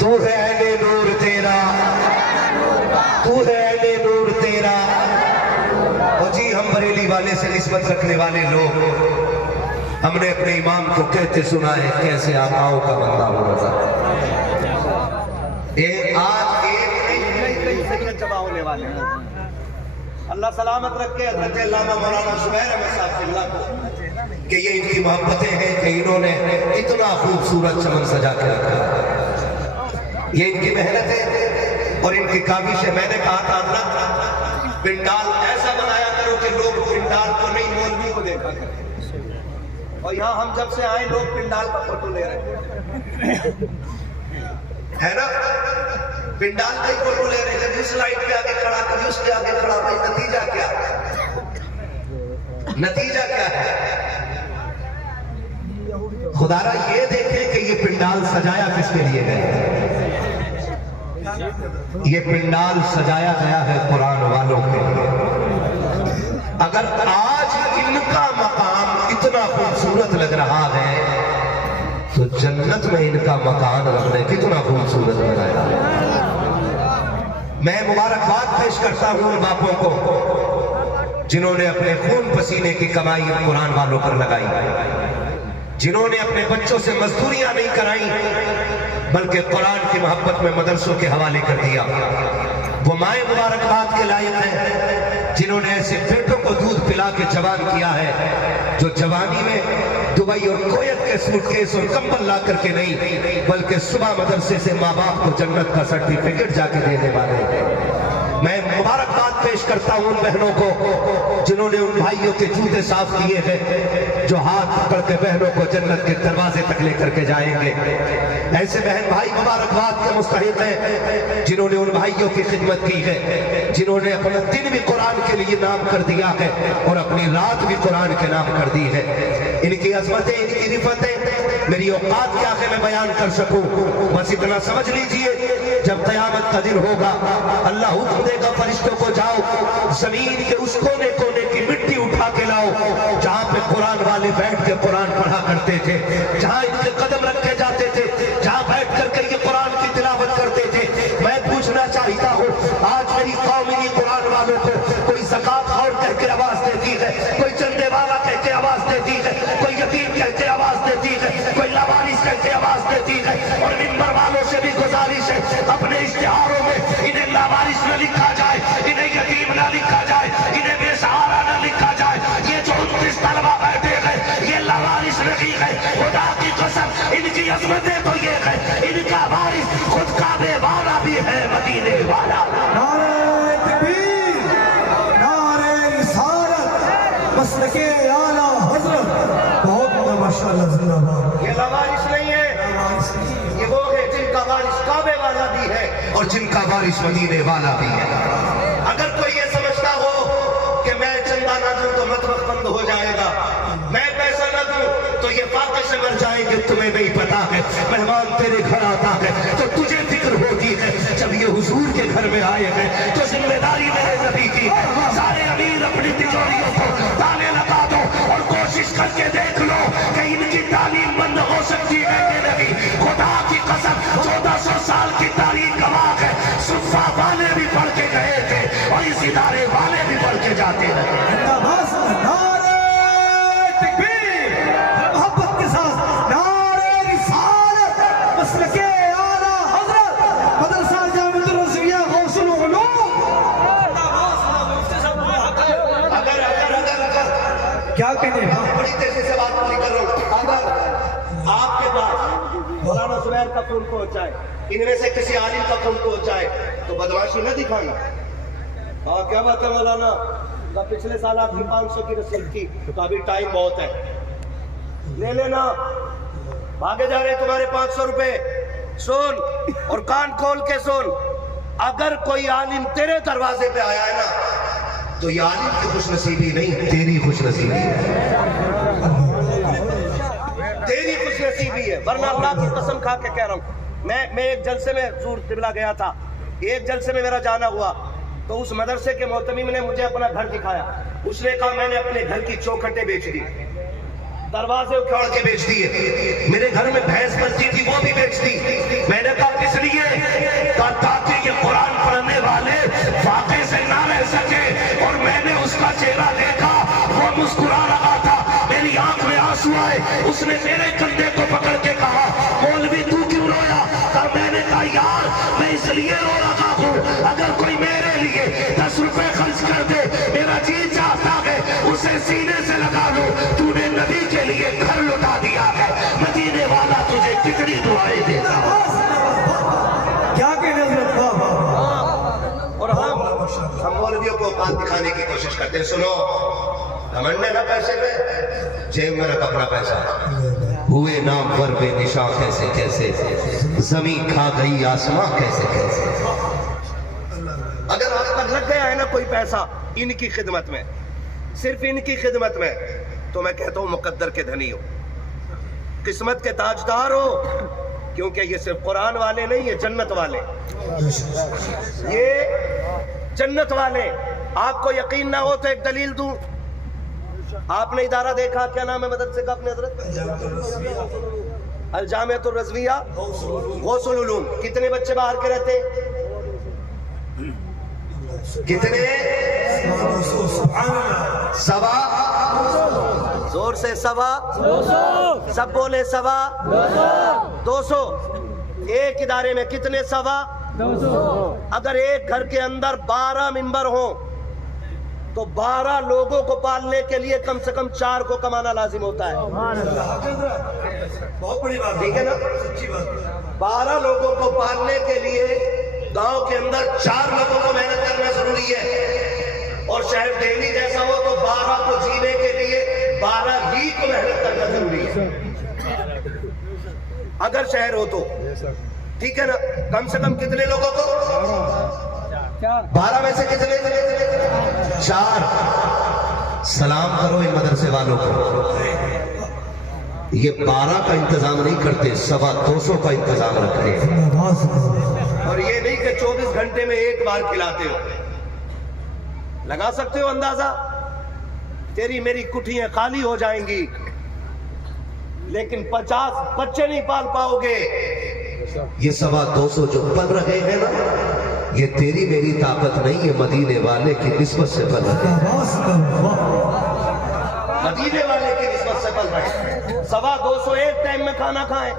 तू है अहले नूर तेरा, तू है अहले नूर तेरा। और जी हम बरेली वाले से निस्बत रखने वाले लोग, हमने अपने इमाम को कहते सुना है कैसे आकाओं का बंदा हो रहा। ये आज एक जमा होने वाले हैं। अल्लाह सलामत रखे हज़रत अल्लामा मौलाना ज़ुबैर अहमद साहब क़िबला को कि ये इनकी मोहब्बतें हैं कि इन्होंने इतना खूबसूरत चमन सजा के रखा। ये इनकी मेहनत है और इनकी काविश है। मैंने कहा था ना पिंडाल ऐसा बनाया करो कि लोग पिंडाल को नहीं मौलवी को देखा करें। और यहाँ हम जब से आए लोग पिंडाल का फोटो ले रहे है ना, पिंडाल का ही फोटो ले रहे हैं। इस लाइट के आगे खड़ा, कभी उसके आगे खड़ा। भाई नतीजा क्या, नतीजा क्या है? खुदारा ये देखे कि ये पिंडाल सजाया किसके लिए गया। ये पिंडाल सजाया गया है कुरान वालों के लिए। अगर आज इनका मकाम इतना खूबसूरत लग रहा है तो जन्नत में इनका मकान रखने कितना खूबसूरत बनाया। मैं मुबारकबाद पेश करता हूं उन बापों को जिन्होंने अपने खून पसीने की कमाई कुरान वालों पर लगाई, जिन्होंने अपने बच्चों से मजदूरियां नहीं कराई बल्कि कुरान की मोहब्बत में मदरसों के हवाले कर दिया। वो माए मुबारकबाद के लायक हैं जिन्होंने ऐसे बेटों को दूध पिला के जवान किया है जो जवानी में दुबई और कोयत के सूटकेस और कंबल ला करके नहीं बल्कि सुबह मदरसे से माँ बाप को जन्नत का सर्टिफिकेट जाके देने वाले हैं। मैं मुबारकबाद पेश करता हूं उन बहनों को जिन्होंने उन भाइयों के जूते साफ किए हैं जो हाथ पकड़ के बहनों को जन्नत के दरवाजे तक लेकर के जाएंगे। ऐसे बहन भाई मुबारकबाद के मुस्तहिक हैं जिन्होंने उन भाइयों की खिदमत की है, जिन्होंने अपना दिन भी कुरान के लिए नाम कर दिया है और अपनी रात भी कुरान के नाम कर दी है। इनकी अजमतें, इनकी रिफतें मेरी औकात क्या है मैं बयान कर सकूं। बस इतना समझ लीजिए जब क़यामत का दिन होगा अल्लाह हुक्म देगा फरिश्तों को जाओ जमीन के उस कोने कोने की मिट्टी उठा के लाओ जहां पे कुरान वाले बैठ के कुरान पढ़ा करते थे, जहां इनके कदम रखे जाते थे, जहां बैठ करके ये कुरान की तिलावत करते थे। मैं पूछना चाहता हूं आज मेरी कौम इन्हीं कुरान वालों को कोई ज़कात खौर कह के आवाज देती है, कोई चंदे वाला कह के आवाज देती है, कोई यतीम कह के आवाज देती है, कोई लावारिस कह के आवाज देती है। और मिंबर वालों से भी गुजारिश है अपने इश्तिहारों में इन्हें लावारिस न लिखा जाए, इन्हें यतीम न लिखा जाए, इन्हें बेसहारा न लिखा जाए। ये जो 29 तलबा बैठे हैं ये लावारिस नहीं है। खुदा की कसम इनकी अजमतें तो ये है इनका वारिस खुद काबे वाला भी है, मदीने वाला। नारे तकबीर, नारे रिसालत, मसलके आला हज़रत, बहुत माशाअल्लाह जिंदाबाद। ये लावारिस नहीं है, ये वो है जिनका वारिस काबे वाला भी है और जिनका वारिस मदीने वाला भी है। अगर कोई ये समझता हो कि मैं चंदा ना दूं तो मतबख बंद हो जाएगा, मैं पैसा ना दूं तो ये फाके से मर जाएंगे, तुम्हें नहीं पता है मेहमान तेरे घर आता है तो तुझे फिक्र होती है। जब ये हुजूर के घर में आए हैं तो जिम्मेदारी मेरे नबी की। सारे अमीर अपनी तिजोरियों को ताले लगा दो और कोशिश करके देख लो कि इनकी तालीम बंद हो सकती है कि नहीं। खुदा की कसम 1400 साल की तारीख गवाह है, सुफ़ा वाले भी पढ़ के गए थे और इस इदारे वाले भी पढ़ के जाते रहे। नारे तकबीर, मोहब्बत के साथ नारे रिसालत, मसलके आला हज़रत, मदरसा जामिअतुल रज़विया गौसुल उलूम। अगर क्या कहने बड़ी तेजी से बात नहीं कर रहा हूं। अगर आपके पास मौलाना ज़ुबैर का फोन पहुंच जाए, इनमें से किसी आलिम का फोन पहुंच जाए तो बदमाशी न दिखाना। हाँ क्या बात है मौलाना, पिछले साल आपकी 500 की रसीद थी तो अभी टाइम बहुत है, ले लेना। भागे जा रहे तुम्हारे 500 रुपए। सुन और कान खोल के सुन, अगर कोई आलिम तेरे दरवाजे पे आया है ना तो ये आलिम की खुशनसीबी नहीं तेरी खुशनसीबी है, तेरी खुशनसीबी है। वरना अल्लाह की कसम खा के कह रहा हूं, मैं एक जलसे में हुजूर क़िबला गया था, एक जलसे में मेरा जाना हुआ तो उस मदरसे के मोहतमीम ने मुझे अपना घर दिखाया। उसने कहा मैंने अपने घर की चौखटें बेच दी, दरवाजे उखाड़ के बेच दिए, मेरे घर में भैंस बनती थी वो भी बेच दी। मैंने कहा किस लिए? उसने मेरे कंधे को पकड़ के कहा, मौलवी तू क्यों रोया? तब मैंने कहा यार मैं इसलिए रो रहा हूँ, अगर कोई मेरे लिए 10 रुपए खर्च कर दे, मेरा जी चाहता है उसे सीने से लगा लूं। तूने नबी के लिए घर लुटा दिया है, मदीने वाला तुझे कितनी दुआएं देता है। क्या कहने हजरत, वाह वाह। और हम मौलवियों को औकात दिखाने की कोशिश करते हैं। सुनो, घमंड है ना पैसे पे, जेब में रख अपना पैसा। हुए नाम पर बेनिशान कैसे कैसे, जमीन खा गई आसमां कैसे कैसे। अगर आप पर लग गया है ना कोई पैसा इनकी खिदमत में, सिर्फ इनकी खिदमत में, तो मैं कहता हूं मुकद्दर के धनी हो, किस्मत के ताजदार हो, क्योंकि ये सिर्फ कुरान वाले नहीं, ये जन्नत वाले, ये जन्नत वाले। आपको यकीन ना हो तो एक दलील दूं। आपने इदारा देखा, क्या नाम है मदरसे का अपने हजरत? अल जामिअतुर रज़विया गौसुल उलूम। कितने बच्चे बाहर के रहते? कितने? सवा, जोर से सवा, सब बोले सवा 200। एक इदारे में कितने? सवा 200। अगर एक घर के अंदर 12 मेंबर हो तो 12 लोगों को पालने के लिए कम से कम 4 को कमाना लाजिम होता है। बहुत बड़ी बात, ठीक है ना? सच्ची बात। 12 लोगों को पालने के लिए गांव के अंदर 4 लोगों को मेहनत करना जरूरी है, और शहर दिल्ली जैसा हो तो 12 को जीने के लिए 12 ही को मेहनत करना जरूरी है। अगर शहर हो तो ठीक है ना? कम से कम कितने लोगों को? 12 में से कितने? 4। सलाम करो इन मदरसे वालों को, ये 12 का इंतजाम नहीं करते, 225 का इंतजाम रखते हैं। और ये नहीं कि 24 घंटे में एक बार खिलाते हो। लगा सकते हो अंदाजा? तेरी मेरी कुठियां खाली हो जाएंगी, लेकिन 50 बच्चे नहीं पाल पाओगे। ये 225 जो पल रहे हैं ना, ये तेरी मेरी ताकत नहीं है, मदीने वाले की निस्बत से पल रहे हैं। मदीने वाले की निस्बत से पल रहे हैं। 225 एक टाइम में खाना खाएं,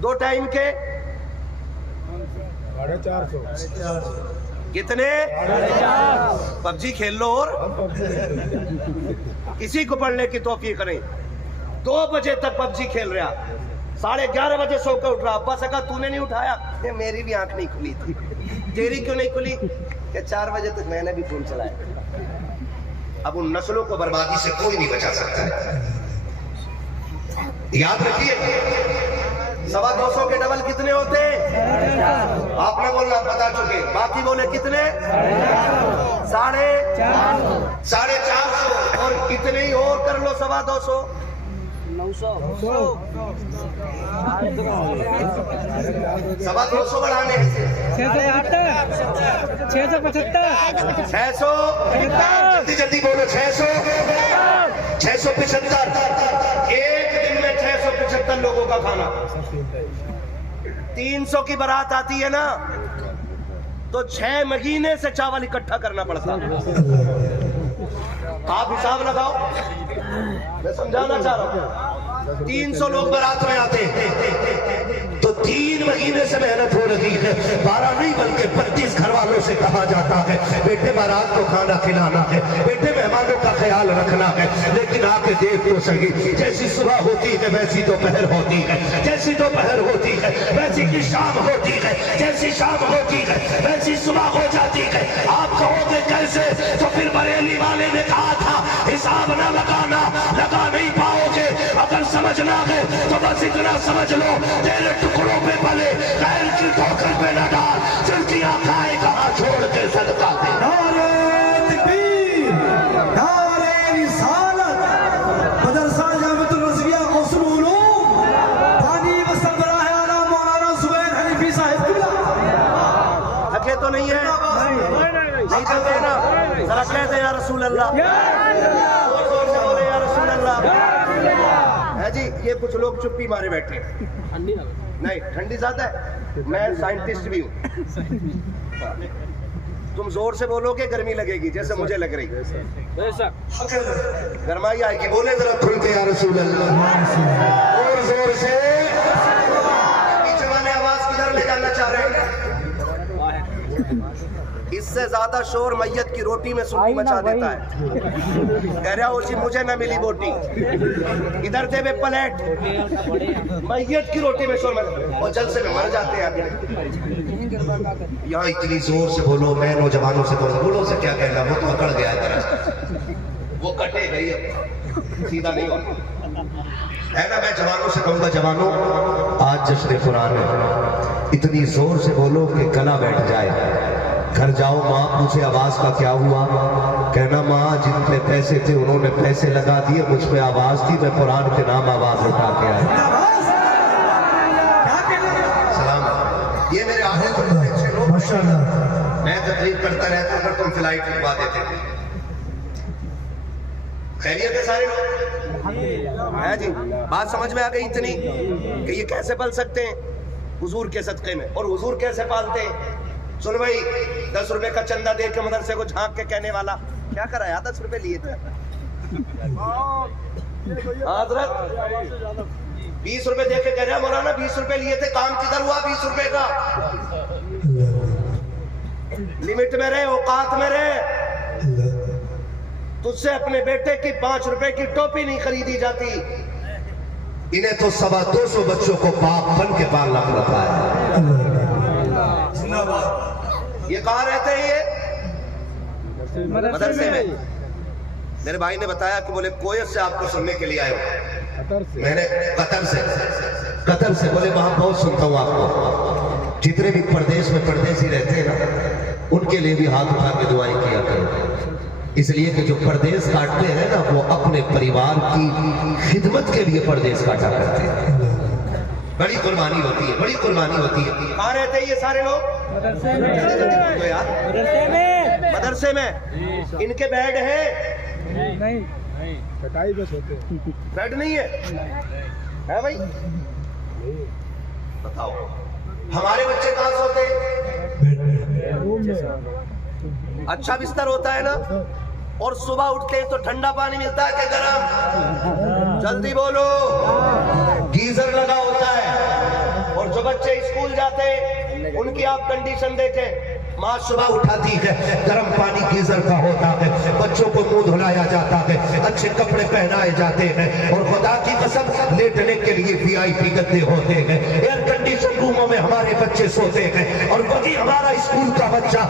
2 टाइम के 450। कितने? 4.5। पबजी खेल लो और किसी को पढ़ने की तौफीक नहीं। 2 बजे तक पबजी खेल रहा, 11:30 बजे सो कर उठ रहा। अब्बा से कहा तूने नहीं उठाया? ये मेरी भी आंख नहीं खुली थी। तेरी क्यों नहीं खुली? कि 4 बजे तक मैंने भी फोन चलाया। अब उन नस्लों को बर्बादी से कोई नहीं बचा सकता है। याद रखिए, 225 के डबल कितने होते? आपने बोलना बता चुके, बाकी बोले कितने? 450। और कितने ही और कर लो 225। 900। 225 बढ़ाने 600। जल्दी जल्दी बोलो 675। एक दिन में 675 लोगों का खाना। 300 की बारात आती है ना, तो 6 महीने से चावल इकट्ठा करना पड़ता। आप हिसाब लगाओ, मैं समझाना चाह रहा हूं। 300 लोग बारात में आते हैं तो 3 महीने से मेहनत हो रही है। 12 नहीं बल्कि 32 घर वालों से कहा जाता है बेटे बारात को खाना खिलाना है, बेटे मेहमानों का ख्याल रखना है। लेकिन आके देख तो सही, जैसी सुबह होती है वैसी दोपहर होती है, जैसी दोपहर होती है वैसी की शाम होती है, जैसी शाम होती है वैसी सुबह हो जाती है। आप कहोगे कैसे? तो फिर बरेली वाले ने कहा था हिसाब ना लगाना, लगा नहीं पाओगे। अगर समझना है तो बस इतना समझ लो, तेरे टुकड़ों पे पले पैर की ठोकर पे न डाल, चुल्कियां खाए कहाँ छोड़ के सदका दे। नारे तकबीर, नारे रिसालत, मदरसा जामिअतुर रज़विया गौसुल उलूम, बानी वसत बराह आला मौलाना ज़ुबैर हनीफी साहिब किबला। थके तो नहीं है? नहीं थके ना? जरा कहते या रसूल अल्लाह, जोर से बोले या रसूल अल्लाह। है जी, ये कुछ लोग चुप्पी मारे बैठे नहीं, ठंडी ज्यादा है। मैं साइंटिस्ट भी हूँ। तुम जोर से बोलोगे गर्मी लगेगी, जैसे मुझे लग रही। गरमाई आएगी। बोले जरा खुल के या रसूल अल्लाह, और जोर से। पीछे वाले आवाज किधर ले जाना चाह रहे हैं? इससे ज्यादा शोर मैयत की रोटी में सुर्खी मचा देता है। कह रहा हो जी मुझे ना मिली बोटी, इधर दे वे प्लेट। मैयत की रोटी में शोर मचा, और जलसे में मर जाते हैं। यहाँ इतनी जोर से बोलो, मैं नौजवानों से बोलो, बूढ़ों से क्या कहना, वो तो अकड़ गया है, वो कटे गई, सीधा नहीं होता है ना। मैं जवानों से कहूंगा, जवानों आज जश्न कुरान है, इतनी जोर से बोलो कि गला बैठ जाए। घर जाओ, माँ पूछे आवाज का क्या हुआ, कहना माँ जितने पैसे थे उन्होंने पैसे लगा दिए, मुझ पे आवाज थी, मैं कुरान के नाम आवाज उठा के आया। सलाम। ये मेरे आगे तो अच्छे लोग, मैं तकलीफ करता रहता अगर तुम फ्लाइट लिखवा देते। खैरियत है सारे लोग है जी? बात समझ में आ गई इतनी कि ये कैसे पल सकते हैं हुजूर के सदके में, और हुजूर कैसे पालते हैं। सुन भाई, 10 रुपए का चंदा दे के मदरसे को झांक के कहने वाला क्या कराया, 10 रुपए लिए थे। हजरत 20 रुपए दे के कह रहा मौलाना 20 रुपए लिए थे, काम किधर हुआ 20 रुपए का? लिमिट में रहे, औकात में रहे। तुझसे अपने बेटे की 5 रुपए की टोपी नहीं खरीदी जाती, इन्हें तो 225 बच्चों को बाप बन के पालना पड़ता है। ये कहाँ रहते हैं? ये मदरसे में। मेरे भाई ने बताया कि बोले कोयत से आपको सुनने के लिए आए हो। मैंने कतर से बोले वहां बहुत सुनता हूँ आपको। जितने भी प्रदेश में परदेसी रहते हैं ना, उनके लिए भी हाथ उठा के दुआएं किया करें, इसलिए कि जो परदेश काटते हैं ना, वो अपने परिवार की खिदमत के लिए परदेश काटा करते हैं। बड़ी कुर्बानी होती है, बड़ी कुर्बानी होती है। कहाँ रहते हैं ये सारे लोग? मदरसे में। यार मदरसे में। इनके बेड है? नहीं, कटाई बस होते हैं। बेड नहीं है भाई? बताओ हमारे बच्चे कहाँ सोते हैं? अच्छा बिस्तर होता है ना, और सुबह उठते हैं तो ठंडा पानी मिलता है कि गरम? जल्दी बोलो। गीजर लगा होता है, और जो बच्चे स्कूल जाते हैं उनकी आप कंडीशन देखें, माँ सुबह उठाती है, गर्म पानी गीजर का होता है, बच्चों को मुंह धुलाया जाता है, अच्छे कपड़े पहनाए जाते हैं, और खुदा की कसम लेटने के लिए VIP गद्दे होते हैं, एयर कंडीशन रूमों में हमारे बच्चे सोते हैं। और वही हमारा स्कूल का बच्चा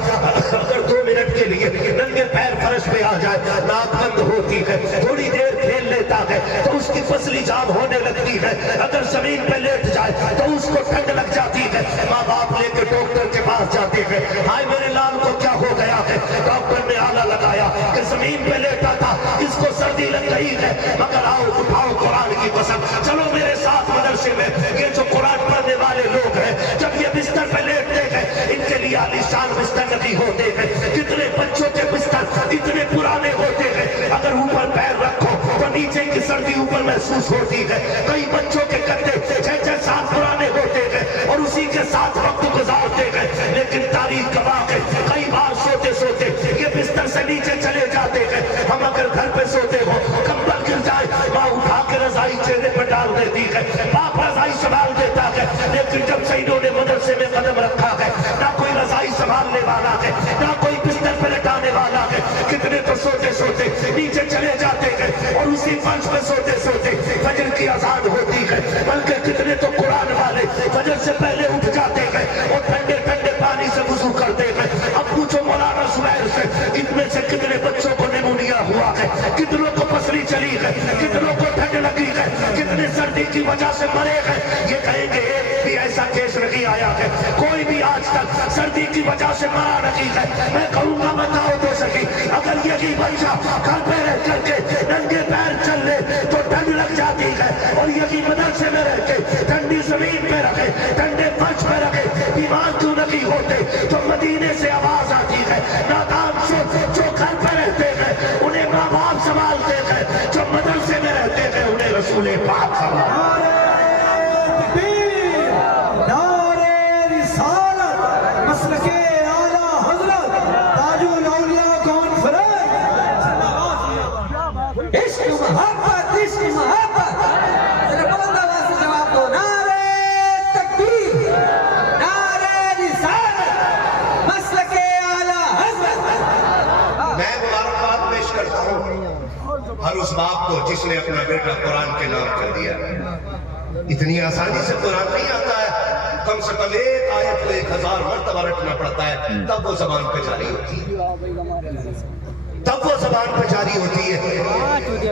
अगर 2 मिनट के लिए नंगे पैर फर्श पे आ जाए, नाक बंद होती है, थोड़ी देर खेल लेता है तो उसकी फसली जाम होने लगती है, अगर जमीन पे लेट जाए तो उसको ठंड लग जाती है। माँ बाप लेकर डॉक्टर के पास जाते हैं, हाय मेरे लाल को क्या हो गया है? डॉक्टर ने आला लगाया कि जमीन पे लेटा था, इसको सर्दी लग गई है, मगर आओ उठाओ कुरान की कसम, चलो मेरे साथ मदरसे में। ये जो कुरान पढ़ने वाले लोग हैं, जब ये बिस्तर पे लेटते हैं, इनके लिए आलीशान बिस्तर नहीं होते हैं। कितने बच्चों के बिस्तर इतने पुराने होते हैं, अगर ऊपर पैर रखो तो नीचे की सर्दी ऊपर महसूस होती है। कई बच्चों के गद्दे 6-6 साल पुराने होते हैं, और उसी के साथ वक्त गुजारते हैं। लेकिन तारीख गवाह है, कई बार सोते सोते ये बिस्तर से नीचे चले जाते हैं। हम अगर घर पे सोते हो, कंबल गिर जाए, माँ उठा के रजाई चेहरे पर डाल देती है, बाप रजाई संभाल देता है। लेकिन जब से इन्होंने मदरसे में कदम रखा है, ना कोई रजाई संभालने वाला है, ना कोई बिस्तर पर लेटाने वाला है। कितने तो सोते सोते नीचे चले जाते हैं, और उसी फर्श पे सोते सोते फजर की अजान होती है। बल्कि कितने तो कुरान वाले फजर से पहले उठ जाते हैं और ठंडे ठंडे पानी से वुजू करते हैं। अब पूछो मौलाना सुबैर से, इनमें से कितने बच्चों को निमोनिया हुआ है, कितनों को पसली चली है, कितनों को ठंड लगी है, कितने सर्दी की वजह से मरे हैं। ये कहेंगे एक भी ऐसा केस नहीं आया है, कोई भी आज तक सर्दी की वजह से मरा नहीं है। मैं कहूँगा बताओ तो सही, अगर यही बच्चा घर पे रह करके नंगे पैर चल ले तो ठंड लग जाती है, और यही मदरसे में रह के ठंडी जमीन पे रखे, ठंडे फर्श पे रखे, बीमार क्यों नहीं होते? तो मदीने से आवाज आती है, नादान जो घर पे रहते हैं उन्हें माँ बाप संभालते हैं, जो मदरसे में रहते हैं उन्हें रसूल पाक संभालते हैं। नारे रिसालत मसलके आला हजरत इतनी आसानी से कुरान नहीं आता है, कम से कम एक आयत को 1000 मरतबा रटना पड़ता है, तब वो जबान पे जारी होती है, तब वो जबान पे जारी होती है।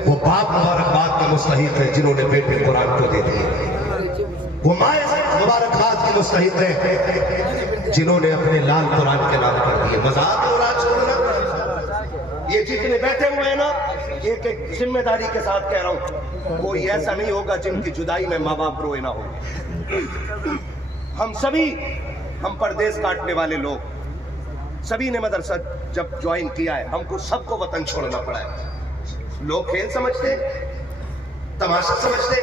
वो बाप मुबारकबाद के मुस्तहिक है जिन्होंने बेटे कुरान को दे दिए, वो माए मुबारकबाद की मुस्तहिक है जिन्होंने अपने लाल कुरान के नाम कर दिए। मजाक हो रहा छोड़ना, ये जितने बैठे हुए हैं ना, एक एक जिम्मेदारी के साथ कह रहा हूं, कोई ऐसा नहीं होगा जिनकी जुदाई में माँ बाप रोए ना हो। हम सभी, हम परदेश काटने वाले लोग सभी ने मदरसा जब ज्वाइन किया है, हमको सबको वतन छोड़ना पड़ा है। लोग खेल समझते, तमाशा समझते।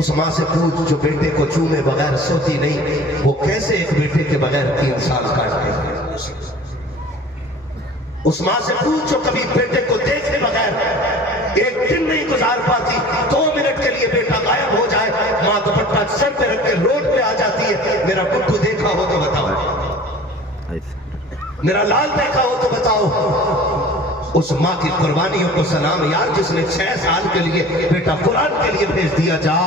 उस माँ से पूछ जो बेटे को चूमे बगैर सोती नहीं, वो कैसे एक बेटे के बगैर 3 साल काटते हैं। उस माँ से पूछ जो कभी बेटे को देखे बगैर एक दिन नहीं गुजार पाती, 2 मिनट के लिए बेटा गायब हो जाए, माँ दुपट्टा सर पे रख के रोड पे आ जाती है, मेरा गुड्डू देखा हो तो बताओ, मेरा लाल देखा हो तो बताओ। उस माँ की कुर्बानियों को सलाम यार, जिसने 6 साल के लिए बेटा कुरान के लिए भेज दिया। जा,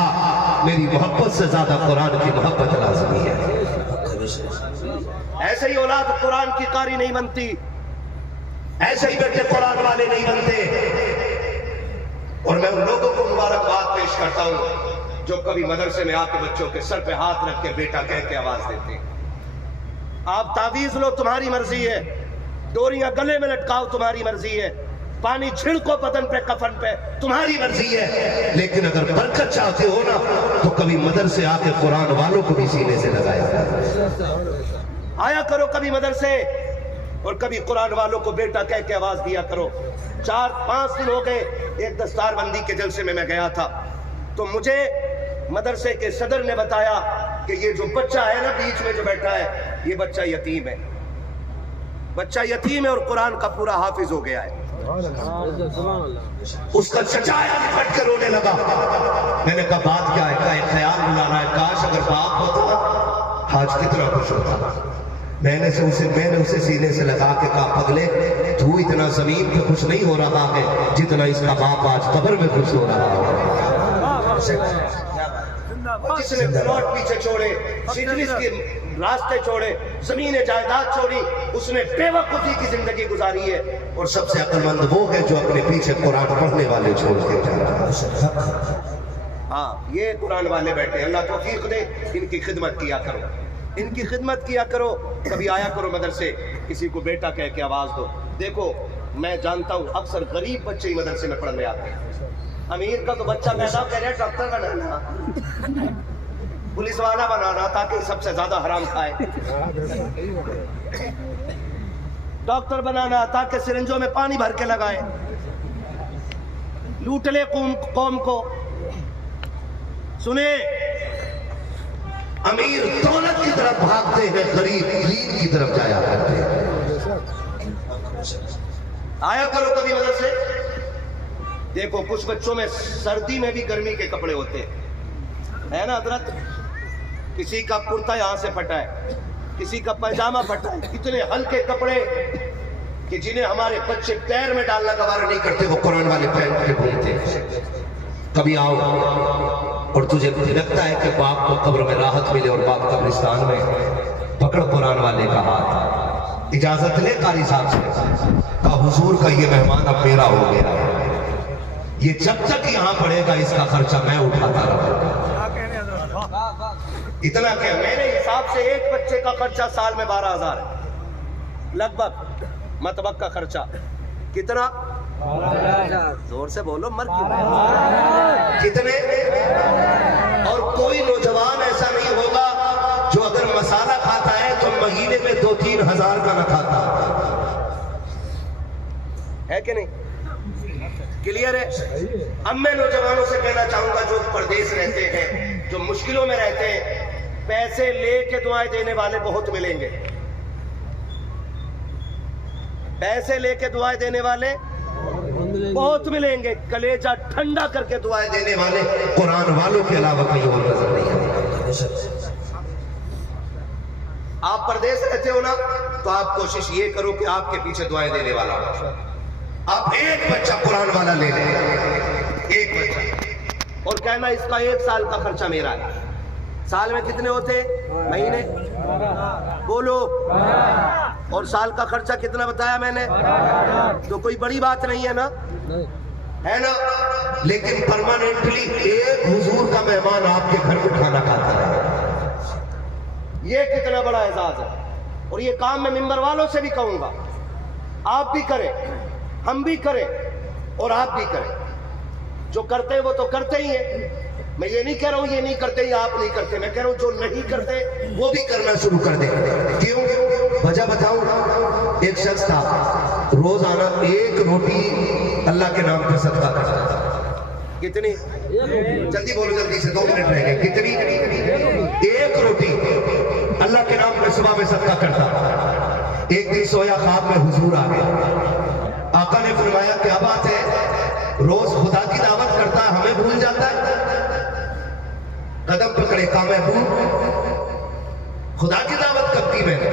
मेरी मोहब्बत से ज्यादा कुरान की मोहब्बत लाजमी है। ऐसे ही औलाद कुरान की कारी नहीं बनती, ऐसे ही बेटे कुरान वाले नहीं बनते। और मैं उन लोगों को मुबारकबाद पेश करता हूं जो कभी मदरसे में आके बच्चों के सर पे हाथ रख के बेटा कह के आवाज देते हैं। आप तावीज लो, तुम्हारी मर्जी है, डोरियां गले में लटकाओ, तुम्हारी मर्जी है, पानी छिड़को बदन पे, कफन पे, तुम्हारी मर्जी है। लेकिन अगर बरकत चाहते हो ना, तो कभी मदरसे आके कुरान वालों को भी सीने से लगाया, आया करो कभी मदरसे, और कभी कुरान वालों को बेटा कह के आवाज दिया करो। 4-5 दिन हो गए, एक दस्तारबंदी के जलसे में मैं गया था, तो मुझे मदरसे के सदर ने बताया कि ये जो बच्चा है ना बीच में जो बैठा है, ये बच्चा यतीम है, बच्चा यतीम है और कुरान का पूरा हाफिज हो गया है। उसका चचा फट कर रोने लगा। मैंने कहा बात क्या है? कहा ख्याल बुला रहा है, काश अगर बाप होता आज कितना खुश होता। मैंने उसे सीने से लगा के कहा, पगले तू इतना जमीन पे खुश नहीं हो रहा है जितना इसका बाप आज कब्र में खुश हो रहा है। जिसने प्लॉट पीछे छोड़े, बिजनेस के रास्ते छोड़े, जमीन जायदाद छोड़ी, उसने बेवकूफी की जिंदगी गुजारी है। और सबसे अक्लमंद वो है जो अपने पीछे कुरान पढ़ने वाले छोड़ के जा। हाँ, ये कुरान वाले बैठे, अल्लाह तौफीक दे, इनकी खिदमत किया करो, इनकी खिदमत किया करो। कभी आया करो मदरसे, किसी को बेटा कह के आवाज दो। देखो, मैं जानता हूँ अक्सर गरीब बच्चे ही मदरसे में पढ़ने आते हैं। अमीर का तो बच्चा पैदा कह रहे डॉक्टर बनाना, पुलिस वाला बनाना, ताकि सबसे ज्यादा हराम खाए, डॉक्टर बनाना ताकि सिरिंजों में पानी भर के लगाए, लूट ले कौम को। सुने, अमीर दौलत की तरफ भागते हैं, गरीब दीन की तरफ जाया करते हैं। आया करो कभी मदरसे। देखो, कुछ बच्चों में सर्दी में भी गर्मी के कपड़े होते है ना हजरत, किसी का कुर्ता यहाँ से फटा है, किसी का पैजामा फटा है, इतने हल्के कपड़े कि जिन्हें हमारे बच्चे पैर में डालना गवारा नहीं करते, वो कुरान वाले पहन के घूमते। कभी आओ और तुझे लगता है कि बाप को कब्र में राहत मिले और बाप कब्रिस्तान में, पकड़ कुरान वाले का हाथ, इजाजत ले कारी साहब से, का हुजूर का ये मेहमान अब मेरा हो गया, ये जब तक यहाँ पड़ेगा इसका खर्चा मैं उठाता रहूंगा। इतना क्या, मेरे हिसाब से एक बच्चे का खर्चा साल में 12,000 है लगभग, मतबक का खर्चा कितना? 12,000। जोर से बोलो, मर क्यों कितने? और कोई नौजवान ऐसा नहीं होगा जो अगर मसाला खाता है तो महीने में 2-3 हजार का न खाता है कि नहीं? क्लियर है? अब मैं नौजवानों से कहना चाहूंगा जो परदेश रहते हैं, जो मुश्किलों में रहते हैं, पैसे लेके दुआएं देने वाले बहुत मिलेंगे, पैसे लेके दुआएं देने वाले बहुत मिलेंगे, कलेजा ठंडा करके दुआएं देने वाले कुरान वालों के अलावा कहीं और नजर नहीं आते। आप परदेश रहते हो ना, तो आप कोशिश ये करो कि आपके पीछे दुआएं देने वाला हो। आप एक बच्चा कुरान वाला ले लें, एक बच्चा, और कहना इसका 1 साल का खर्चा मेरा है। साल में कितने होते महीने? बोलो। और साल का खर्चा कितना बताया मैंने? तो कोई बड़ी बात नहीं है ना, है ना? लेकिन परमानेंटली एक हुजूर का मेहमान आपके घर में खाना खाता है, ये कितना बड़ा एजाज है। और ये काम मैं मिंबर वालों से भी कहूंगा, आप भी करें, हम भी करें और आप भी करें। जो करते हैं वो तो करते ही है। मैं ये नहीं कह रहा हूं ये नहीं करते या आप नहीं करते, मैं कह रहा हूं जो नहीं करते वो भी करना शुरू कर दे। क्यों? वजह बताऊं। एक शख्स था, रोजाना 1 रोटी अल्लाह के नाम पे सदका करता था। कितनी? जल्दी बोलो, जल्दी से 2 मिनट रह गए। कितनी? 1 रोटी अल्लाह के नाम पे सुबह में सदका करता। एक दिन सोया, ख्वाब में हुजूर आ गया। आका ने फरमाया क्या बात है, रोज खुदा की दावत करता है, हमें भूल जाता है? कदम पकड़े, कहा मैं भूल, खुदा की दावत कब की मैंने?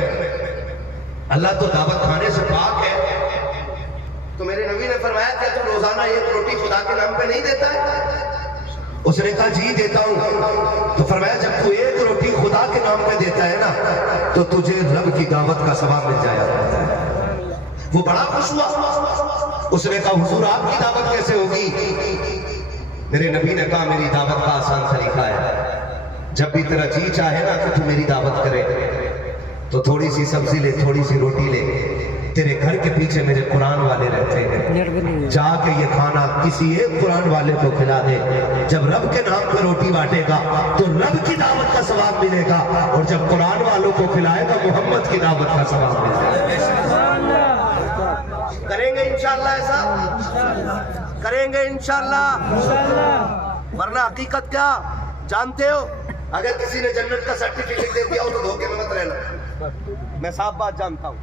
अल्लाह तो दावत खाने से पाक है। तो मेरे नबी ने फरमाया क्या तू रोजाना 1 रोटी खुदा के नाम पे नहीं देता है? उसने कहा जी देता हूं। तो फरमाया जब तू 1 रोटी खुदा के नाम पे देता है ना, तो तुझे रब की दावत का सवाब मिल जाएगा। वो बड़ा खुश हुआ। उसने कहा हुजूर आपकी दावत कैसे होगी? मेरे नबी ने कहा मेरी दावत का आसान तरीका है, जब भी तेरा जी चाहे ना कि तू मेरी दावत करे, तो थोड़ी सी सब्जी ले, थोड़ी सी रोटी ले, तेरे घर के पीछे मेरे कुरान वाले रहते हैं, जाके ये खाना किसी एक कुरान वाले को खिला दे। जब रब के नाम पर रोटी बांटेगा तो रब की दावत का सवाब मिलेगा, और जब कुरान वालों को खिलाएगा मोहम्मद की दावत का सवाब मिलेगा। करेंगे इंशाअल्लाह, ऐसा करेंगे इंशाअल्लाह। वरना हकीकत क्या जानते हो? अगर किसी ने जन्नत का सर्टिफिकेट दे दिया हो तो धोखे में मत रहना। मैं साफ बात जानता हूं,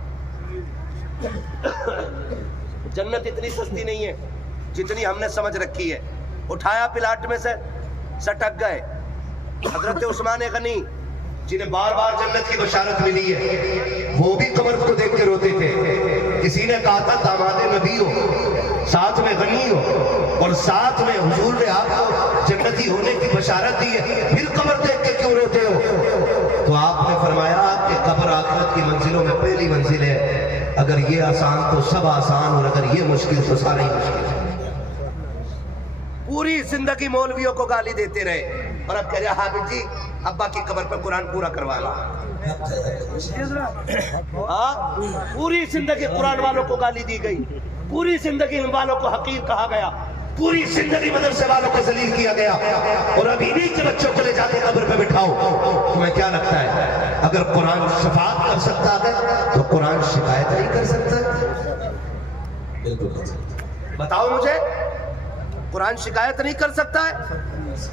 जन्नत इतनी सस्ती नहीं है जितनी हमने समझ रखी है। उठाया पिलाट में से सटक गए। हजरत उस्मान गनी जिन्हें बार बार जन्नत की बशारत मिली है, वो भी कब्र को देख के रोते थे। किसी ने कहा था दामाद नबी हो, साथ में गनी हो, और साथ में हुजूर ने आपको जन्नती होने की बशारत दी है, फिर कब्र देख के क्यों रोते हो? तो आपने फरमाया कि कब्र आखिरत की मंजिलों में पहली मंजिल है। अगर ये आसान तो सब आसान, और अगर ये मुश्किल तो सारे ही मुश्किल। पूरी जिंदगी मौलवियों को गाली देते रहे, और अब कह रहे हाफिज जी अब्बा की कब्र पर कुरान पूरा करवा ला। पूरी जिंदगी कुरान वालों को गाली दी गई, पूरी जिंदगी वालों को हकीर कहा गया, पूरी जिंदगी मदरसे वालों को जलील किया गया, और अब इन्हीं के बच्चों को ले जाके कब्र पे बिठाओ। तुम्हें क्या लगता है अगर कुरान शफाअत कर सकता है तो कुरान शिकायत नहीं कर सकता? बिल्कुल। बताओ मुझे, कुरान शिकायत नहीं कर सकता है?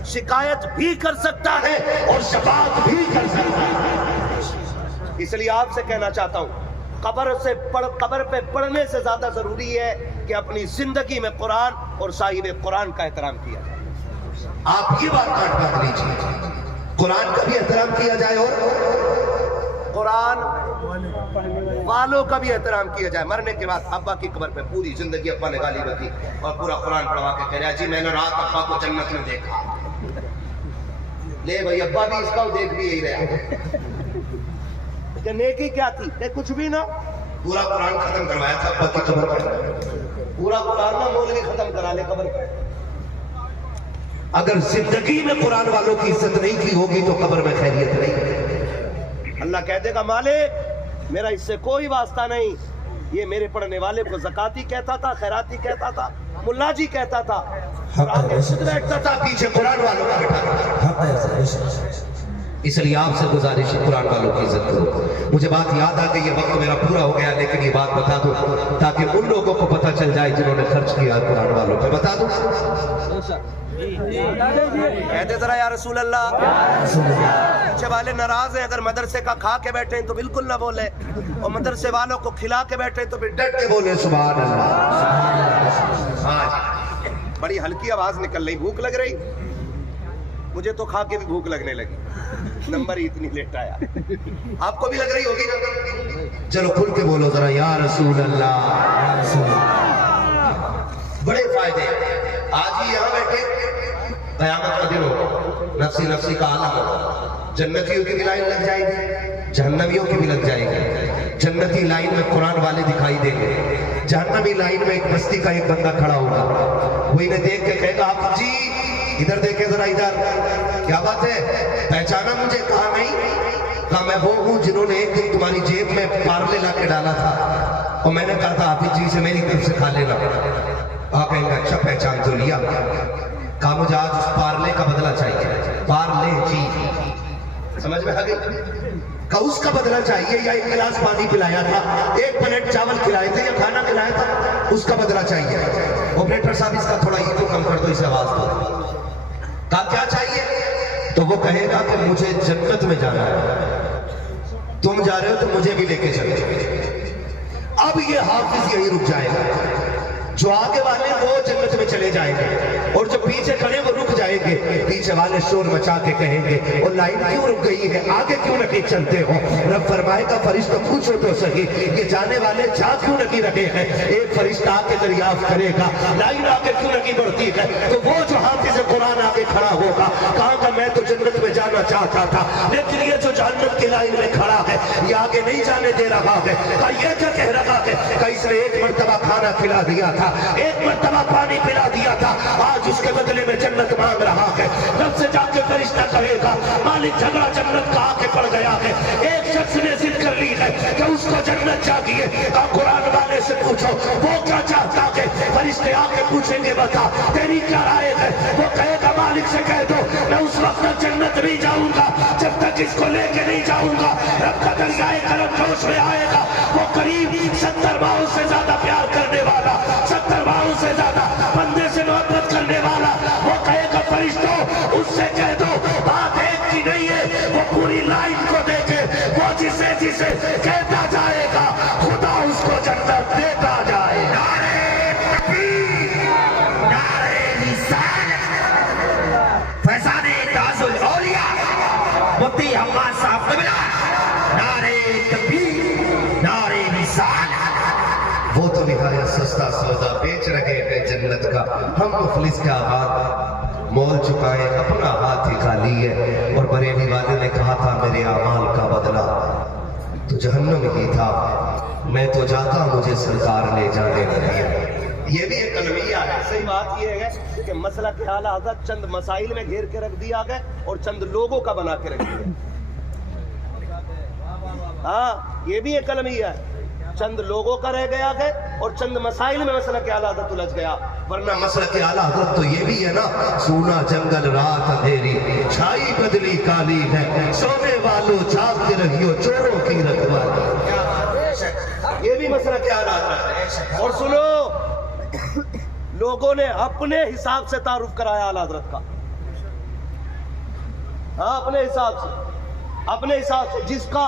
शिकायत भी कर सकता है और शफाअत भी कर सकता है। इसलिए आपसे कहना चाहता हूं, कब्र पे पढ़ने से ज्यादा जरूरी है कि अपनी जिंदगी में कुरान और साहिब कुरान का एहतराम किया जाए। आप ये बात काट लीजिए, कुरान का भी एहतराम किया जाए और कुरान वालों का भी एहतराम किया जाए। मरने के बाद अब्बा की कब्र पे पूरी जिंदगी अब्बा ने गाली बकी और पूरा कुरान पढ़वा के कह रहा जी मैंने रात अब्बा को जन्नत में देखा। ले भाई अब्बा भी इसका देख भी यही रहा। नेकी क्या थी? कुछ भी ना, पूरा कुरान खत्म करवाया था अब्बा की कब्र पर। पूरा कुरान ना मौलवी खत्म करा ले कब्र पर। अगर जिंदगी में कुरान वालों की इज्जत नहीं की होगी तो कब्र में खैरियत नहीं। अल्लाह कह देगा मालिक मेरा इससे कोई वास्ता नहीं, ये मेरे पढ़ने वाले को ज़काती कहता था, खैराती कहता था, मुल्ला जी कहता था, बैठता था पीछे कुरान वालों का बैठा। इसलिए आपसे गुजारिश है कुरान वालों की इज्जत करो। मुझे बात याद आ गई, ये वक्त मेरा पूरा हो गया, लेकिन ये बात बता दो ताकि उन लोगों को पता चल जाए जिन्होंने खर्च किया कुरान वालों पे। बता दो, कहते जरा या रसूल अल्लाह। पीछे वाले नाराज हैं, अगर मदरसे का खा के बैठे तो बिल्कुल ना बोले, और मदरसे वालों को खिला के बैठे तो फिर डट के बोले सुभान अल्लाह। हाँ, बड़ी हल्की आवाज निकल रही, भूख लग रही, मुझे तो खा के भी भूख लगने लगी, नंबर ही इतनी लेट आया। आपको भी लग रही होगी ना? चलो खुल के बोलो जरा या रसूल अल्लाह। बड़े फायदे आज ही यहाँ बैठे क़यामत का दिन हो, नफ्सी नफ्सी का आलम हो, जन्नतियों की भी लाइन लग जाएगी, जहन्नमियों की भी लग जाएगी। जन्नती लाइन में कुरान वाले दिखाई देंगे, जहन्नमी लाइन में एक बस्ती का एक बंदा खड़ा होगा, वो इन्हें देख के कहेगा आप जी इधर देखे जरा इधर, क्या बात है, पहचाना मुझे? कहा नहीं। कहा मैं वो हूँ जिन्होंने एक दिन तुम्हारी जेब में पार्ले ला के डाला था और मैंने कहा था हाफिज जी से मेरी तरफ से खा लेना। आप कहेंगे अच्छा पहचान तो लिया। कहा मुझे आज उस पार्ले का बदला चाहिए। पार्ले जी समझ में आ गई? का उसका बदला चाहिए, या एक गिलास पानी पिलाया था, एक प्लेट चावल खिलाए थे, या खाना खिलाया था, उसका बदला चाहिए। ऑपरेटर साहब इसका थोड़ा ईको कम कर दो, इसे आवाज दो। का क्या चाहिए? तो वो कहेगा कि मुझे जन्नत में जाना है, तुम जा रहे हो तो मुझे भी लेके चलो। अब ये हाफिज यही रुक जाएगा, जो आगे वाले वो जन्नत में चले जाएंगे और जो पीछे खड़े वो रुक जाएंगे। पीछे वाले शोर मचा के कहेंगे और लाइन क्यों रुक गई है, आगे क्यों नहीं चलते हो? रब फरमाएगा फरिश्ता पूछो तो सही, ये जाने वाले जा क्यों नहीं रहे हैं? एक फरिश्ता आके दरियाफ्त करेगा लाइन आगे क्यों नहीं बढ़ती है? तो वो जो हाफिज कुरान आगे खड़ा होगा कहा मैं तो जन्नत में जाना चाहता था, लेकिन ये जो जन्नत की लाइन में खड़ा है ये आगे नहीं जाने दे रहा है। का ये क्या कह रहा है? का इसने एक मर्तबा खाना खिला दिया था, एक मर्तबा पानी पिला दिया था, आज उसके बदले में जन्नत मांग रहा है। रब से जाके फरिश्ता कहेगा मालिक झगड़ा जन्नत का आके पड़ गया है, एक शख्स ने जिद कर ली है कि उसको जन्नत चाहिए। कुरान वाले से पूछो वो क्या चाहता है? फरिश्ते आके पूछेंगे बता तेरी क्या राय है? वो कहेगा मालिक से कह दो मैं उस वक्त तक जन्नत नहीं जाऊंगा जब तक इसको लेके नहीं जाऊंगा। रब का दरियाए करम जोश में आएगा, वो करीब 70 माहों से ज्यादा प्यार करने वाला, 70 माहों से ज्यादा बंदे से मोहब्बत करने वाला, वो कहेगा फरिश्तों उससे कह दो बात एक की नहीं है, वो पूरी लाइन को देखे, वो जिसे जिसे कहता जाएगा खुदा उसको जन्नत देता जाए। नारे तकबीर, नारे रिसालत, फैज़ाने ताजुल औलिया मुफ्ती हम्माद साहब क़िबला, नारे तकबीर, नारे रिसालत। वो तो निहायत सस्ता सौदा बेच रहे हैं जन्नत का, हम मुफलिस का हाथ मोल चुकाए, अपना हाथ ही खाली है। और बरेली वाले ने कहा था मेरे अमाल का बदला तो जहन्नम ही था, मैं तो जाता मुझे सरकार ले जाने लगी। ये भी एक अलविया है। सही बात ये है कि मसला के आला हज़रत चंद मसाइल में घेर के रख दिया गया और चंद लोगों का बना के रख दिया। हाँ ये भी एक अलविया है, चंद लोगों का रह गया है और चंद मसाइल में मसला के आला हज़रत उलझ गया। वरना मसला के आला हज़रत तो ये भी है ना, सूना जंगल रात अंधेरी छाई बदली काली है, सोने वालों जागते रहियो चोरों की रखवाली। ये भी मसला के आला हज़रत है। और सुनो लोगों ने अपने हिसाब से तारुफ कराया आला हज़रत का। हाँ अपने हिसाब से, अपने हिसाब से जिसका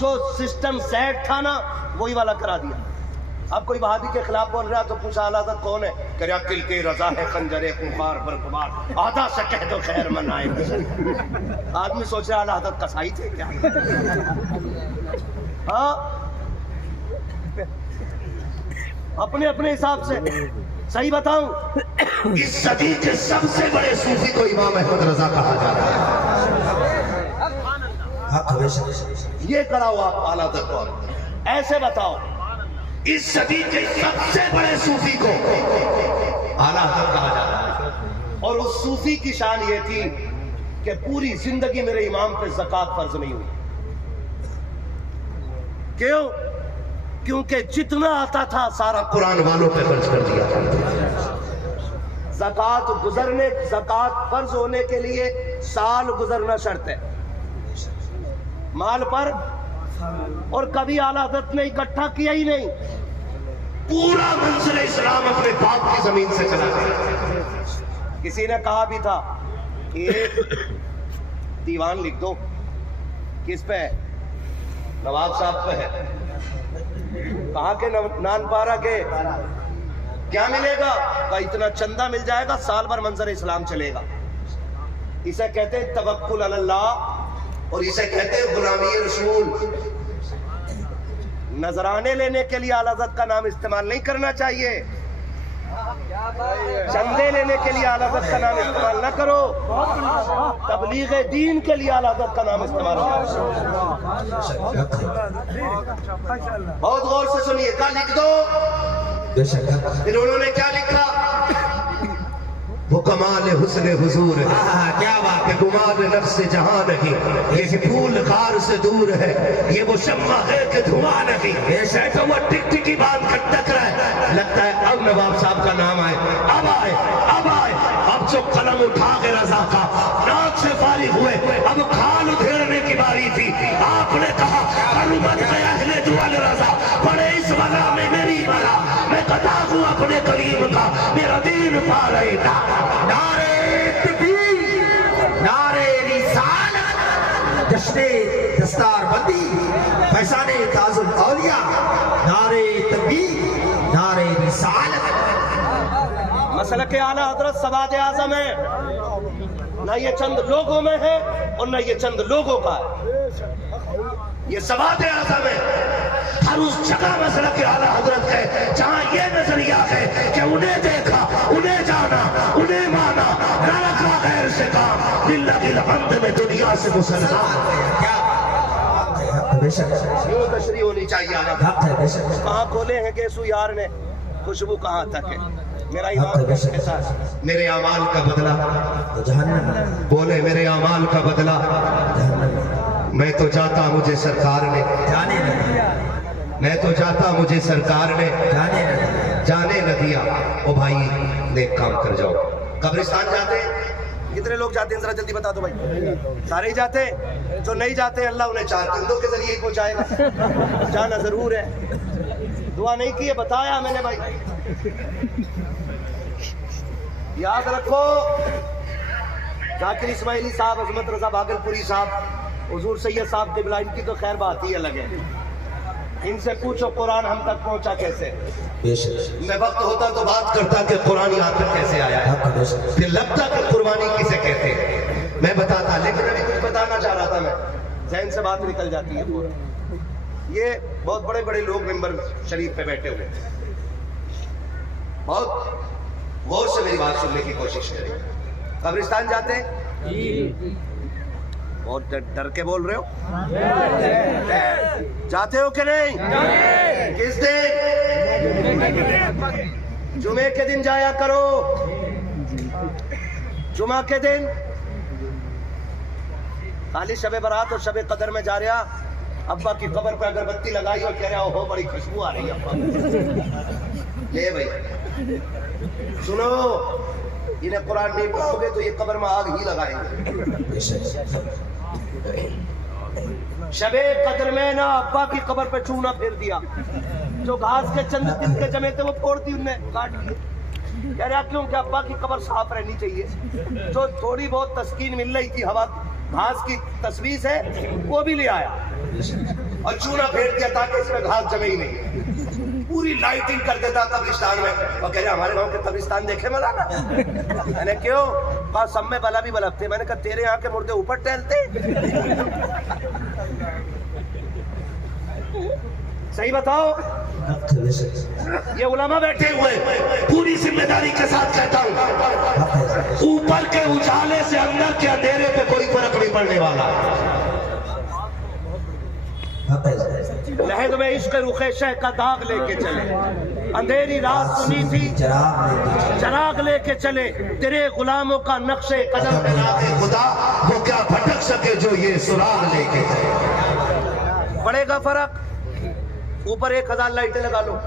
जो सिस्टम सेट था ना वही वाला करा दिया। अब कोई वहाबी के खिलाफ बोल रहा तो पूछा आला हज़रत कौन है? कह रहा किल के रजा है खंजरे खुमार बरकुमार आधा से कह दो खैर मनाए। आदमी सोच रहा आला हज़रत कसाई थे क्या? हाँ अपने अपने हिसाब से। सही बताऊं इस सदी के सबसे बड़े सूफी को इमाम अहमद रजा कहा जाता है। ये कराओ आप आला हज़रत को, ऐसे बताओ इस सदी के सबसे बड़े सूफी को आला हज़रत कहा जाता है। और उस सूफी की शान ये थी कि पूरी जिंदगी मेरे इमाम पे ज़कात फर्ज नहीं हुई। क्यों? क्योंकि जितना आता था सारा कुरान वालों पे खर्च कर दिया था। ज़कात गुजरने, ज़कात फर्ज होने के लिए साल गुजरना शर्त है माल पर, और कभी आला हज़रत ने इकट्ठा किया ही नहीं। पूरा मंज़िल इस्लाम अपने बाप की जमीन से चला गया। किसी ने कहा भी था एक दीवान लिख दो, किस पे? नवाब साहब पे है। कहा के नानपारा के क्या मिलेगा? का इतना चंदा मिल जाएगा, साल भर मंजर इस्लाम चलेगा। इसे कहते हैं तवक्कुल अल्लाह और इसे कहते हैं गुलामी रसूल। नजराने लेने के लिए आला हज़रत का नाम इस्तेमाल नहीं करना चाहिए। चंदे लेने के लिए आला हज़रत का नाम इस्तेमाल न करो, तबलीग दीन के लिए आला हज़रत का नाम इस्तेमाल करो। बहुत गौर से सुनिए, क्या लिख दो। फिर उन्होंने क्या लिखा, वो कमाल हुस्न हुजूर है, क्या बात है, गुमान नफ्स जहां नहीं, ये फूल कार से दूर है, ये वो शम्मा है कि धुआं नहीं, ऐसा तो वो टिकटिकी बांध कर टक रहा है। लगता है अब नवाब साहब का नाम आए, अब आए, अब आए। अब जो कलम उठा के रजा का नाक से फारिग हुए, अब खाल उधेड़ने की बारी थी। आपने कहा हनुमत गया अहले दुआल रजा, बड़े इस बला में मेरी बला, मैं कदा हूँ अपने करीम का, मेरा दीन पा रही था। नारे तकबीर, नारे रिसालत, जश्ने दस्तारबंदी, फैसाने ताजुल औलिया, नारे तकबीर, नारे रिसालत। मसला के आला हजरत सवाद आजम है, न ये चंद लोगों में है और न ये चंद लोगों का है, ये सवाद आजम है। हर उस जगह मसला के आला हजरत है जहां ये नजरिया है कि उन्हें देखा, उन्हें जाना, उन्हें माना, न रखा गैर से काम, लिल्लाहिल हम्द में दुनिया से मुसलमान। क्या यूं तशरी होनी चाहिए आला। कहाँ खोले हैं गेसू यार ने, खुशबू कहाँ तक है, मेरा ईमान किसके साथ। मेरे अमाल का बदला बोले, मेरे अमाल का बदला मैं तो जाता मुझे सरकार ने जाने न दिया, मैं तो जाता मुझे सरकार ने जाने न दिया। ओ भाई नेक काम कर जाओ। कब्रिस्तान जाते हैं, कितने लोग जाते हैं जरा जल्दी बता दो भाई। सारे ही जाते हैं, जो नहीं जाते अल्लाह उन्हें चार तिंदों के जरिए ही पहुंचाएगा। जाना जरूर है, दुआ नहीं की है, बताया मैंने भाई। याद रखो, जाकिर इस्माइली साहब, अजमत रजा भागलपुरी साहब, हुजूर सैयद साहब के बिलाइन की तो खैर बात ही अलग है। इनसे पूछो कुरान हम तक पहुंचा कैसे। मैं वक्त होता तो बात करता कि कुरान यहाँ तक कैसे आया है, फिर लगता कि कुर्बानी किसे कहते हैं, मैं बताता। लेकिन अभी कुछ बताना चाह रहा था मैं, जहन से बात निकल जाती है पूरा। ये बहुत बड़े बड़े लोग मेंबर शरीफ पे बैठे हुए, बहुत गौर से मेरी बात सुनने की कोशिश करें। कब्रिस्तान जाते हैं, बहुत डर के बोल रहे हो, जाते हो कि नहीं? किस दिन? जुमे के दिन जाया करो, जुमा के दिन। खाली शबे बरात और शबे कदर में जा रहा, अब्बा की कब्र पे अगरबत्ती लगाई और कह रहा हो बड़ी खुशबू आ रही है अब्बा। ले भाई सुनो, इन्हें कुरान नहीं पढ़ोगे तो ये कब्र में आग ही लगाएंगे। शबे कदर में ना अब्बा की कब्र पे चूना फेर दिया, जो घास के चंद दिन के जमे थे वो फोड़ दी, उनने काट दिए। कह रहा क्यों कि अब्बा की कब्र साफ रहनी चाहिए। जो थोड़ी बहुत तस्कीन मिल रही थी हवा घास की तस्वीर से, वो भी ले आया और चूना फेर दिया ताकि इसमें घास जमे ही नहीं। पूरी लाइटिंग कर देता कब्रिस्तान में, और कह रहे हमारे गांव के कब्रिस्तान देखे मला ना। मैंने क्यों कहा, सब में बला भी बलकते। मैंने कहा तेरे यहाँ के मुर्दे ऊपर टहलते। सही बताओ, ये उलमा बैठे हुए, पूरी जिम्मेदारी के साथ कहता हूँ, ऊपर के उजाले से अंदर के अंधेरे पे कोई फर्क नहीं पड़ने वाला। लहद में इश्क रुखे शह का दाग लेके चले, अंधेरी रात सुनी थी चराग लेके चले, तेरे गुलामों का नक्शे कदम खुदा वो क्या भटक सके जो ये सुराग लेके चले। पड़ेगा फर्क। ऊपर 1000 लाइटें लगा लो,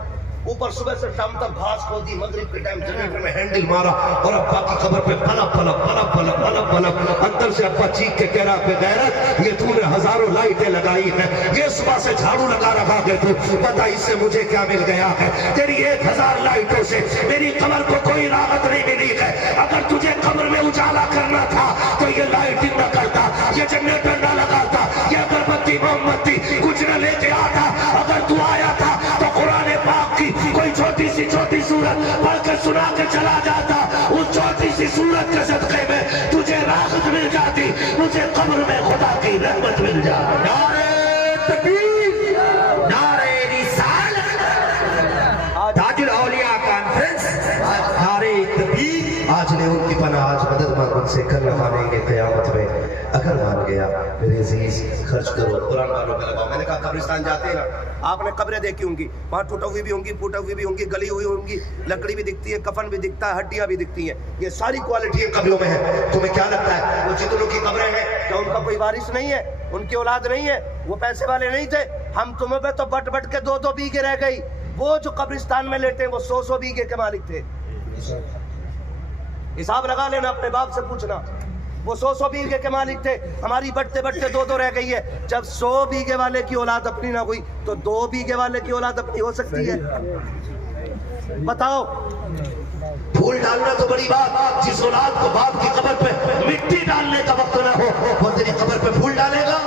ऊपर सुबह से शाम तक घास खोदी, मगरिब के टाइम जनरेटर में हैंडल मारा और अब्बा की कब्र पे पलप पलप पलप पलप पलप पलप। अंदर से अब्बा चीख के कह रहा बेगैरत, ये तूने हजारों लाइटें लगाई है, ये सुबह से झाड़ू लगा रखा है तू, पता इससे मुझे क्या मिल गया है। तेरी 1000 लाइटों से मेरी कब्र को कोई राहत नहीं मिली है। अगर तुझे कब्र में उजाला करना था तो ये लाइटिंग न करता, ये जनरेटर न लगाता, ये अगरबत्ती मोमबत्ती कुछ न लेके आता। अगर तू आया था तो कुरान पाक की कोई छोटी सी सूरत पढ़ के सुना के चला जाता, उस छोटी सी सूरत के सदक़े में तुझे राहत मिल जाती, मुझे कब्र में खुदा की रहमत मिल जाती। नारे तकबीर, नारे रिसालत। ताजुल औलिया कॉन्फ्रेंस तुमसे कल मानेंगे क़यामत में, अगर मान गया मेरे अजीज खर्च करो, कुरान वालों पे लगाओ। मैंने कहा कब्रिस्तान जाते हैं ना, आपने कब्रें देखी होंगी, वहाँ टूटी हुई भी होंगी, फूटी हुई भी होंगी, गली हुई होंगी, लकड़ी भी दिखती है, कफन भी दिखता है, हड्डियाँ भी दिखती हैं, ये सारी क्वालिटी कब्रों में है। तुम्हें क्या लगता है वो जितनों की कब्रें हैं क्या उनका कोई वारिस नहीं है, उनकी औलाद नहीं है, वो पैसे वाले नहीं थे? हम तुम्हें पे तो बट बट के 2-2 बीघे रह गई। वो जो कब्रिस्तान में लेटे वो 100-100 बीघे के मालिक थे। हिसाब लगा लेना, अपने बाप से पूछना, वो 100-100 बीघे के मालिक थे, हमारी बढ़ते बढ़ते 2-2 रह गई है। जब 100 बीघे वाले की औलाद अपनी ना हुई तो 2 बीघे वाले की औलाद अपनी हो सकती है? बताओ। फूल डालना तो बड़ी बात, जिस औलाद को बाप की कब्र पे मिट्टी डालने का वक्त ना हो वो तेरी कब्र पे फूल डालेगा।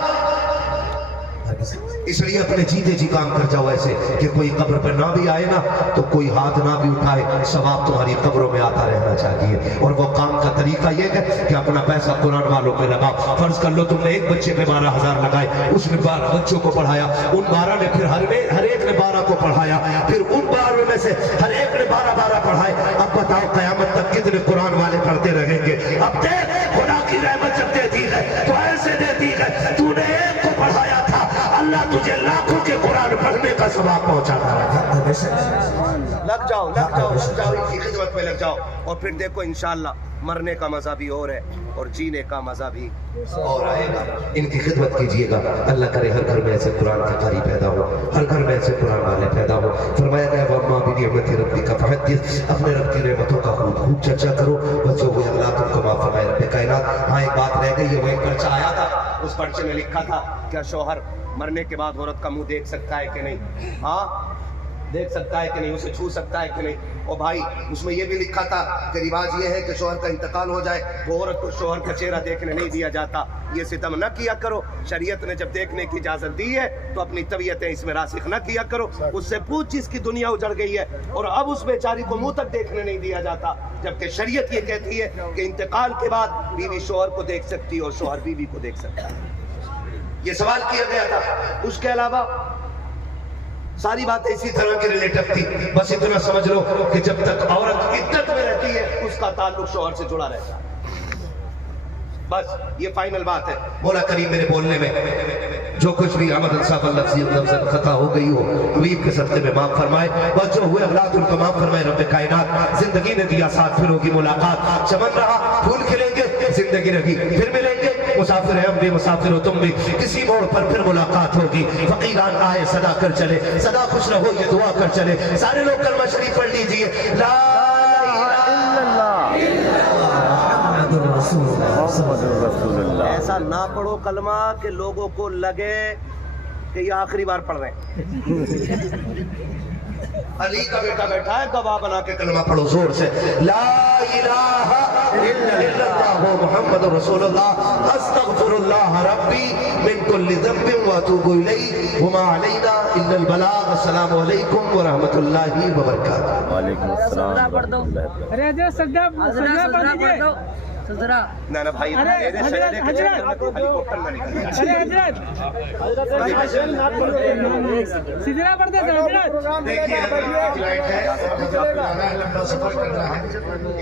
इसलिए अपने जीते जी काम कर जाओ ऐसे कि कोई कब्र पर ना भी आए ना तो कोई हाथ ना भी उठाए, सवाब तुम्हारी कब्रों में आता रहना चाहिए। और वो काम का तरीका ये है कि अपना पैसा कुरान वालों पे लगाओ। फर्ज कर लो तुमने एक बच्चे पे 12,000 लगाए, उसने 12 बच्चों को पढ़ाया, उन 12 ने फिर हर एक ने 12 को पढ़ाया, फिर उन 12 में से हर एक ने 12-12 पढ़ाए। अब बताओ कयामत तक कितने कुरान वाले पढ़ते रहेंगे? अब देख खुदा की रहमत जब देती है तो ऐसे देती है, तूने एक को पढ़ाया था, अल्लाह तुझे लाखों के कुरान पढ़ने का सवाब पहुंचाता है। लग जाओ, लग जाओ, लग जाओ, इनकी खिदमत में लग जाओ, और फिर देखो इंशाअल्लाह मरने का मजा भी और है और जीने का मजा भी और आएगा। इनकी खिदमत कीजिएगा, अल्लाह करे हर घर में ऐसे कुरान का कारी पैदा हो, हर घर में ऐसे कुरान वाले पैदा हो। फरमाया गया वम्मा बिनिअमति रब्बिका फहद्दिस, अपने रब की नेमतों का खूब खूब चर्चा करो, बच्चों को अल्लाह तुमको माफ फरमाए रब्बे कायनात। हाँ एक बात रह गई है, वो एक पर्चा आया था, उस पर्चे में लिखा था क्या शौहर मरने के बाद औरत का मुंह देख सकता है कि नहीं? हाँ देख सकता है कि नहीं, उसे छू सकता है कि नहीं? और भाई उसमें यह भी लिखा था कि रिवाज ये है कि शौहर का इंतकाल हो जाए वो औरत को शौहर का चेहरा देखने नहीं दिया जाता। ये सितम न किया करो, शरीयत ने जब देखने की इजाजत दी है तो अपनी तबीयतें इसमें रासिख न किया करो। उससे पूछ जिसकी दुनिया उजड़ गई है और अब उस बेचारी को मुंह तक देखने नहीं दिया जाता, जबकि शरीयत ये कहती है कि इंतकाल के बाद बीवी शौहर को देख सकती है और शौहर बीवी को देख सकता है। ये सवाल किया गया था। उसके अलावा सारी बातें इसी तरह के रिलेटिव थी। बस इतना समझ लो कि जब तक औरत इद्दत में रहती है उसका ताल्लुक शौहर से जुड़ा रहता है, बस ये फाइनल बात है। मौला करीम मेरे बोलने में जो कुछ भी आमद खता हो गई हो हबीब के सदक़े में माफ फरमाए, बस जो हुए औलाद उनको माफ फरमाए रब्बे कायनात। जिंदगी ने दिया साथ, फिर होगी मुलाकात, चमन रहा फूल खिलेंगे, जिंदगी रही फिर मिलेंगे, मुसाफिर है हम भी, मुसाफिर हो तुम भी, किसी मोड़ पर फिर मुलाकात होगी। फकीरान आए सदा कर चले, सदा खुश रहो ये दुआ कर चले। सारे लोग कलमा शरीफ पढ़ लीजिए, ला इलाहा इल्लल्लाह। ऐसा ना पढ़ो कलमा कि लोगों को लगे कि ये आखिरी बार पढ़ रहे हैं। अली का बेटा बैठा है, गवाह बना के कलमा पढ़ो जोर से, ला इलाहा इल्लल्लाह मुहम्मदुर रसूलुल्लाह अस्तगफिरुल्लाह रब्बी मिन कुल्ली ज़ंबिन व अतूबु इलैहि व मा अलैना इल्लल बलाग। अस्सलामु अलैकुम व रहमतुल्लाहि व बरकातहू। वालेकुम अस्सलाम। अरे अजय सजदा पढ़ दीजिए ना ना भाई, हेलीकॉप्टर में निकल गया। सिजरा पढ़ दे देखिए लंबा सफर करना है,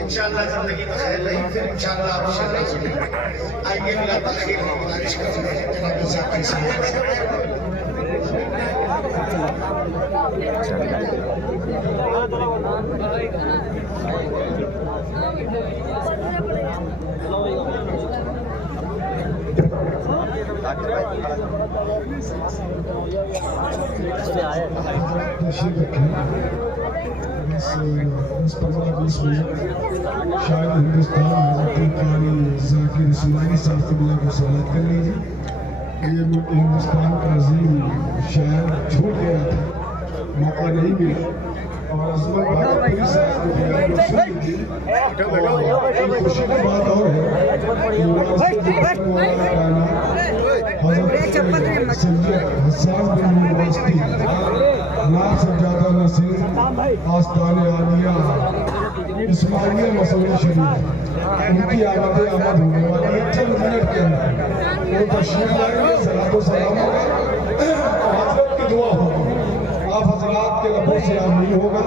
इंशाअल्लाह जिंदगी में खैर रही, फिर इंशाअल्लाह आइए मुलाकात की गुजारिश करते शायद हिंदुस्तान जाकिर इस्माइली साहब को सवाल कर लीजिए। ये हिंदुस्तान का अजीम शहर छूट गया था, मौका नहीं मिला और अजमत भाई साहब को खुशी की बात और है आस्तान आलिया इस्माइलिया मसौदा शरीफ उनकी आमद होने वाली है चंद मिनट के अंदर। वो तशरीफ लाएंगे, सलातो सलाम होगा, हज़रत की दुआ होगी, आप हज़रात के लबों से आमीन होगा।